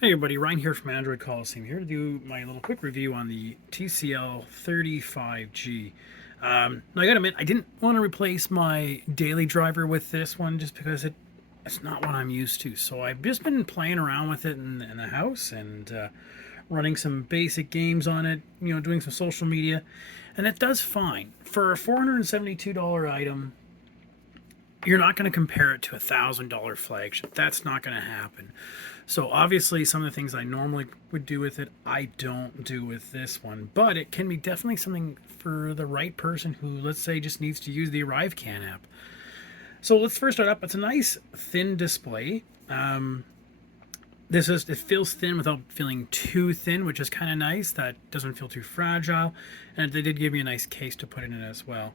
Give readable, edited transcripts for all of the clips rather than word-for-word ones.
Hey everybody, Ryan here from Android Coliseum here to do my little quick review on the TCL 35G. Now I gotta admit, I didn't want to replace my daily driver with this one just because it's not what I'm used to. So I've just been playing around with it in the house and running some basic games on it, doing some social media, and it does fine. For a $472 item, you're not going to compare it to $1,000 flagship. That's not going to happen. So obviously, some of the things I normally would do with it, I don't do with this one. But it can be definitely something for the right person who, let's say, just needs to use the ArriveCAN app. So let's first start up. It's a nice thin display. It feels thin without feeling too thin, which is kind of nice. That doesn't feel too fragile, and they did give me a nice case to put in it as well.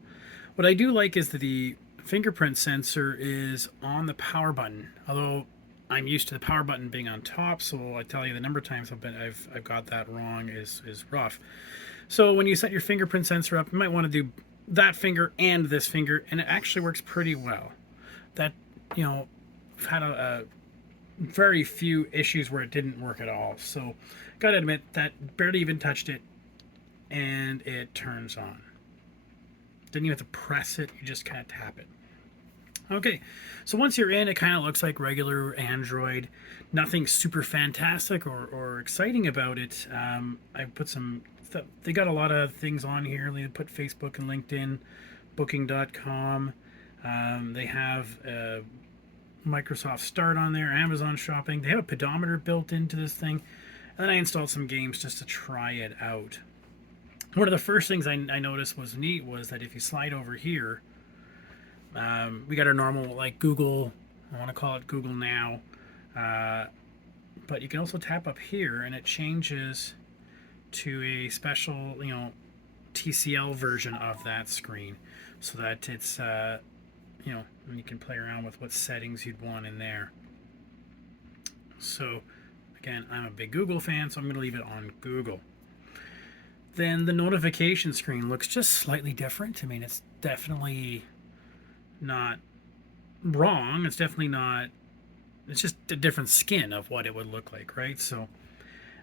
What I do like is that the fingerprint sensor is on the power button, although I'm used to the power button being on top, so I tell you the number of times I've got that wrong is rough. So when you set your fingerprint sensor up, you might want to do that finger and this finger, and it actually works pretty well. That I've had a very few issues where it didn't work at all. So gotta admit that barely even touched it, and it turns on. Didn't even have to press it, you just kind of tap it. Okay, so once you're in, it kind of looks like regular Android. Nothing super fantastic or exciting about it. I put they got a lot of things on here. They put Facebook and LinkedIn, Booking.com. They have Microsoft Start on there, Amazon Shopping. They have a pedometer built into this thing. And then I installed some games just to try it out. One of the first things I noticed was neat was that if you slide over here, we got our normal like Google. I want to call it Google Now, but you can also tap up here and it changes to a special TCL version of that screen, so that it's and you can play around with what settings you'd want in there. So again, I'm a big Google fan, so I'm going to leave it on Google. Then the notification screen looks just slightly different. I mean, it's definitely not wrong. It's definitely not. It's just a different skin of what it would look like, right? So,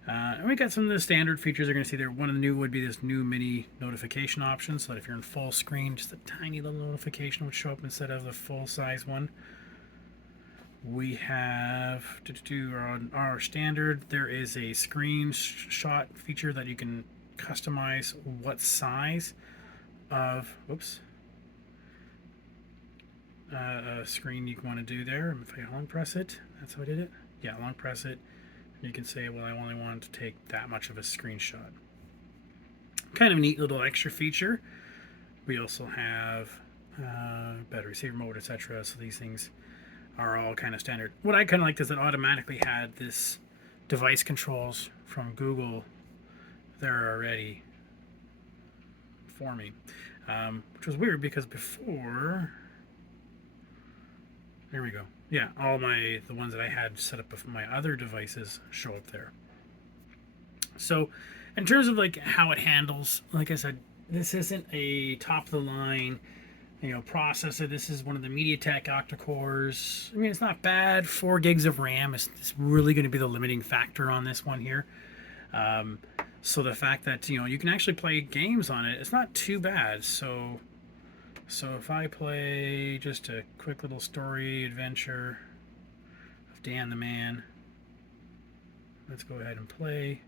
and we got some of the standard features you're going to see there. One of the new would be this new mini notification option, so that if you're in full screen, just a tiny little notification would show up instead of the full size one. We have to do our standard. There is a screenshot feature that you can customize what size of screen you want to do there. If I long press it, that's how I did it. Yeah, long press it. You can say, well, I only want to take that much of a screenshot. Kind of a neat little extra feature. We also have battery saver mode, etc. So these things are all kind of standard. What I kind of liked is it automatically had this device controls from Google there already for me, which was weird because before, there we go. Yeah, all the ones that I had set up with my other devices show up there. So, in terms of like how it handles, like I said, this isn't a top of the line, processor. This is one of the MediaTek octa-cores. I mean, it's not bad. 4 gigs of RAM is really going to be the limiting factor on this one here. So the fact that you can actually play games on it, it's not too bad. So if I play just a quick little story adventure of Dan the Man, let's go ahead and play.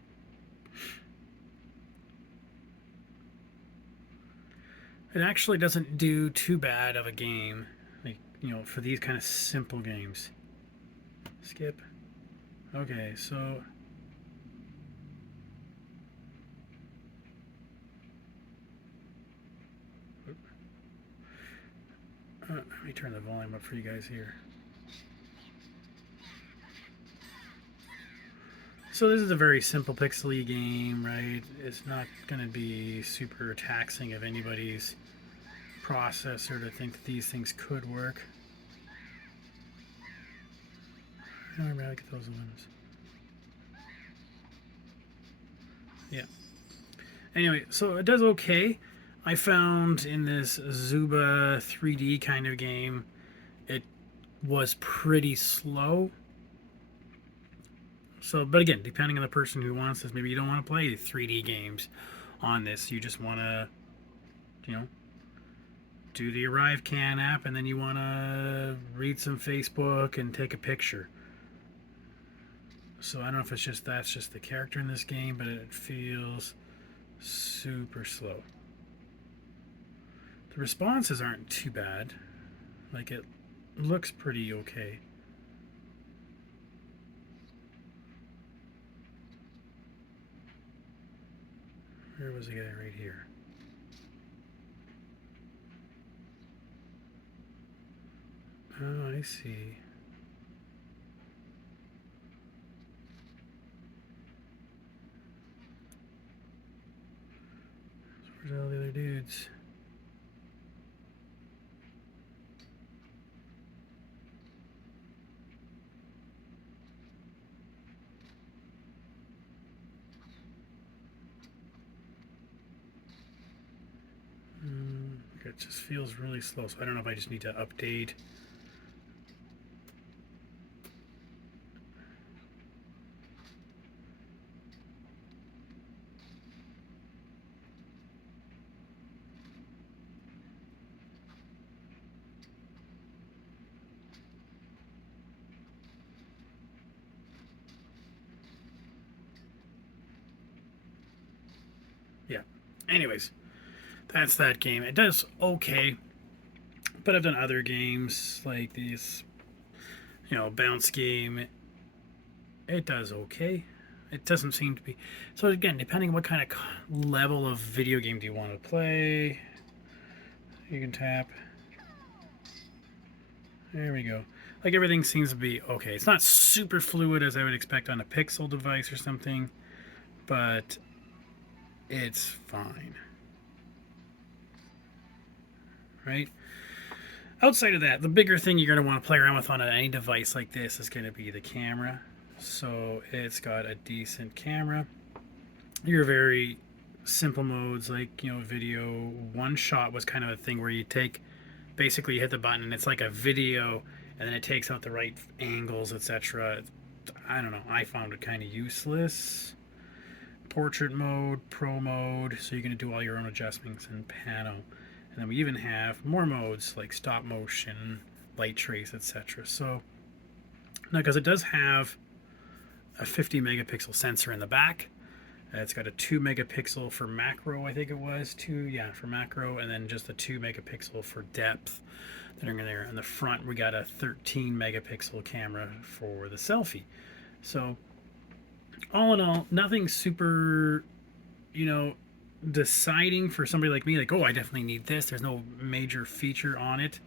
It actually doesn't do too bad of a game, like, for these kind of simple games. Skip. Okay, so let me turn the volume up for you guys here. So this is a very simple pixely game, right? It's not going to be super taxing of anybody's processor to think that these things could work. I don't really get those ones. Yeah. Anyway, so it does okay. I found in this Zuba 3D kind of game, it was pretty slow. So, but again, depending on the person who wants this, maybe you don't want to play 3D games on this. You just want to, you know, do the ArriveCan app, and then you want to read some Facebook and take a picture. So I don't know if it's just that's just the character in this game, but it feels super slow. The responses aren't too bad. Like, it looks pretty okay. Where was the guy? Right here. Oh, I see. Where's all the other dudes? It just feels really slow, so I don't know if I just need to update. Yeah. Anyways, that's that game. It does okay, but I've done other games like these, bounce game. It does okay. It doesn't seem to be. So again, depending on what kind of level of video game do you want to play, you can tap. There we go. Like, everything seems to be okay. It's not super fluid as I would expect on a Pixel device or something, but it's fine. Right? Outside of that, the bigger thing you're going to want to play around with on any device like this is going to be the camera. So it's got a decent camera. Your very simple modes like, video. One shot was kind of a thing where you basically you hit the button and it's like a video, and then it takes out the right angles, etc. I don't know. I found it kind of useless. Portrait mode, pro mode, so you're going to do all your own adjustments in Pano. And then we even have more modes like stop motion, light trace, etc. So now, because it does have a 50 megapixel sensor in the back, it's got a 2 megapixel for macro, I think it was for macro, and then just a 2 megapixel for depth. Then in there in the front, we got a 13 megapixel camera for the selfie. So all in all, nothing super, deciding for somebody like me, like, oh, I definitely need this. There's no major feature on it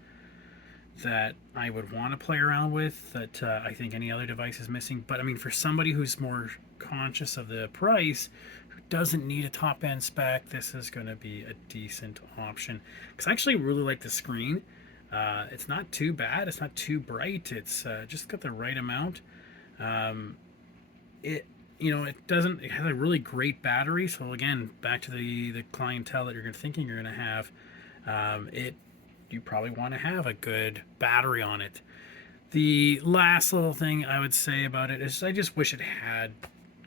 that I would want to play around with that I think any other device is missing. But I mean, for somebody who's more conscious of the price, who doesn't need a top end spec, this is going to be a decent option. Because I actually really like the screen. It's not too bad. It's not too bright. It's just got the right amount. It has a really great battery. So again, back to the clientele that you're thinking you're going to have, you probably want to have a good battery on it. The last little thing I would say about it is I just wish it had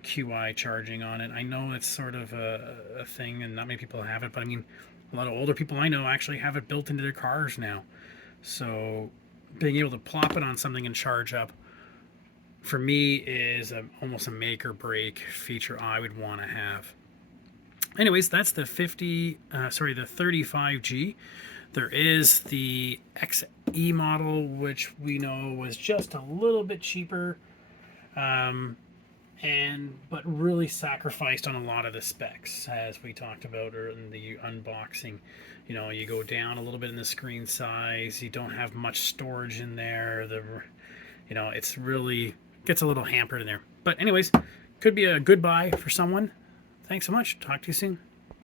QI charging on it. I know it's sort of a thing and not many people have it, but I mean, a lot of older people I know actually have it built into their cars now. So being able to plop it on something and charge up, for me, is almost a make or break feature I would want to have. Anyways, that's the 35G. There is the XE model, which we know was just a little bit cheaper, but really sacrificed on a lot of the specs, as we talked about in the unboxing. You go down a little bit in the screen size. You don't have much storage in there. It's really gets a little hampered in there. But anyways, could be a good buy for someone. Thanks so much. Talk to you soon.